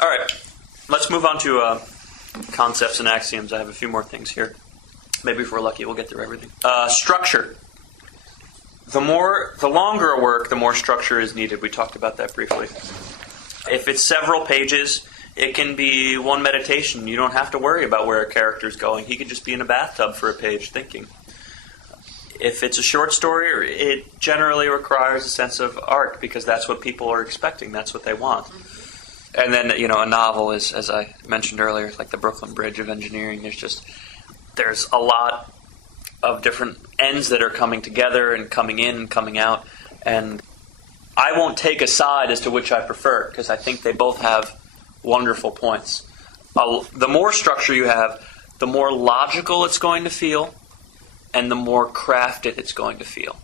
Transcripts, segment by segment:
All right, let's move on to concepts and axioms. I have a few more things here. Maybe if we're lucky, we'll get through everything. Structure. The longer a work, the more structure is needed. We talked about that briefly. If it's several pages, it can be one meditation. You don't have to worry about where a character's going. He could just be in a bathtub for a page thinking. If it's a short story, it generally requires a sense of art because that's what people are expecting. That's what they want. And then, a novel is, as I mentioned earlier, like the Brooklyn Bridge of engineering. There's a lot of different ends that are coming together and coming in and coming out. And I won't take a side as to which I prefer because I think they both have wonderful points. The more structure you have, the more logical it's going to feel and the more crafted it's going to feel.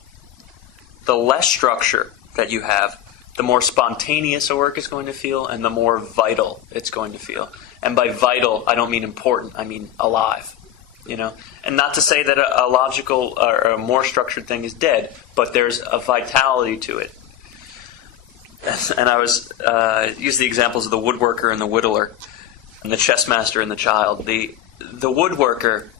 The less structure that you have, the more spontaneous a work is going to feel and the more vital it's going to feel. And by vital, I don't mean important, I mean alive. And not to say that a logical or a more structured thing is dead, but there's a vitality to it. And I was use the examples of the woodworker and the whittler, and the chessmaster and the child. The woodworker,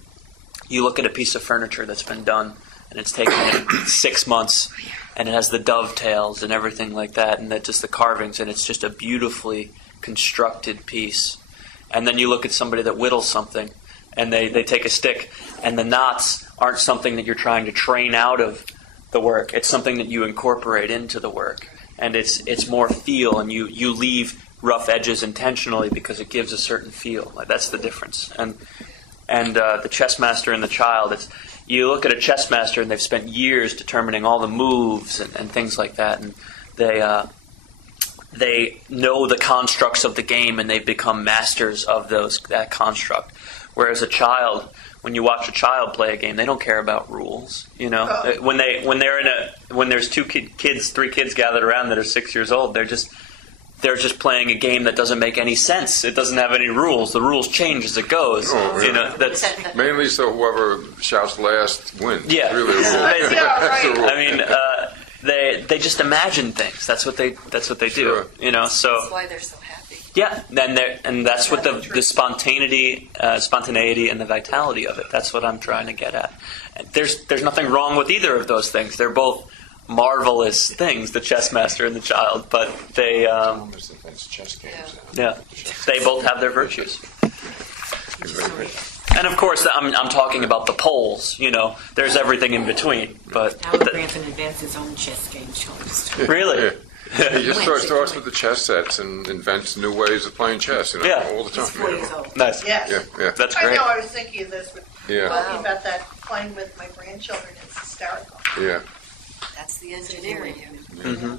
you look at a piece of furniture that's been done, and it's taken 6 months, and it has the dovetails and everything like that, and just the carvings, and it's just a beautifully constructed piece. And then you look at somebody that whittles something, and they take a stick, and the knots aren't something that you're trying to train out of the work. It's something that you incorporate into the work. And it's more feel, and you leave rough edges intentionally because it gives a certain feel. That's the difference. And the chessmaster and the child, you look at a chessmaster and they've spent years determining all the moves and things like that, and they know the constructs of the game and they've become masters of that construct. Whereas a child, when you watch a child play a game, they don't care about rules. When there's three kids gathered around that are 6 years old, they're just playing a game that doesn't make any sense. It doesn't have any rules. The rules change as it goes. Oh, yeah. That's mainly so whoever shouts last wins. Yeah, really a rule. That's the rule. I mean, they just imagine things. That's what they do. Sure. So that's why they're so happy. Yeah, and that's what the spontaneity and the vitality of it. That's what I'm trying to get at. And there's nothing wrong with either of those things. They're both marvelous things, the chessmaster and the child, but they they both have their virtues. And of course, I'm talking about the poles. There's everything in between. But Alan Grantham invents his own chess game shows. Really? Yeah. He just starts with the chess sets and invents new ways of playing chess, all the time. He's 4 years old. Nice. Yes. Yeah. That's great. I was thinking of this, talking about that, playing with my grandchildren. It's hysterical. Yeah. That's the engineering. Mm-hmm.